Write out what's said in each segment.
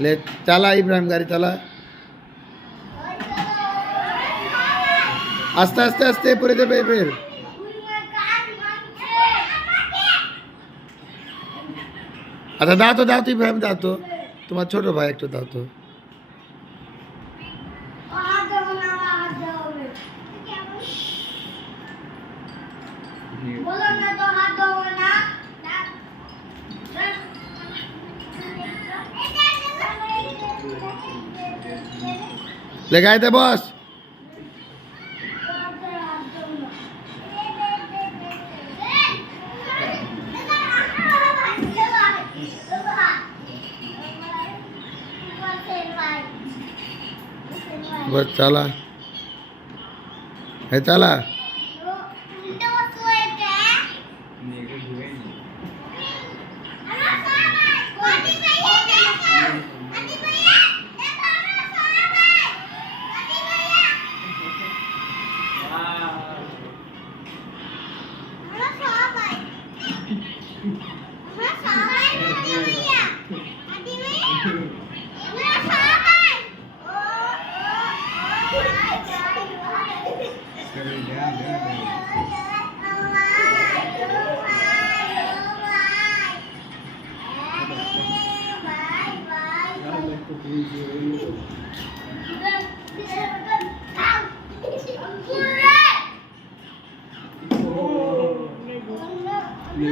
ले चला इब्राहिम गाड़ी चला आस्ते आस्ते आस्ते पूरे दे फिर अच्छा दाओ तो इब्राहिम दाओ तो तुम्हारा छोटो भाई एक तो दाओ तो लगाए थे बॉस बस चला है चला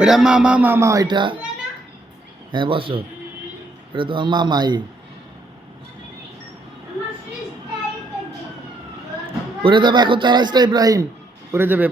এটা মামা মামা এটা হ্যাঁ বসো এটা তোমার মামাই পরে যাবে এখন চালাইস না ইব্রাহিম পরে যাবে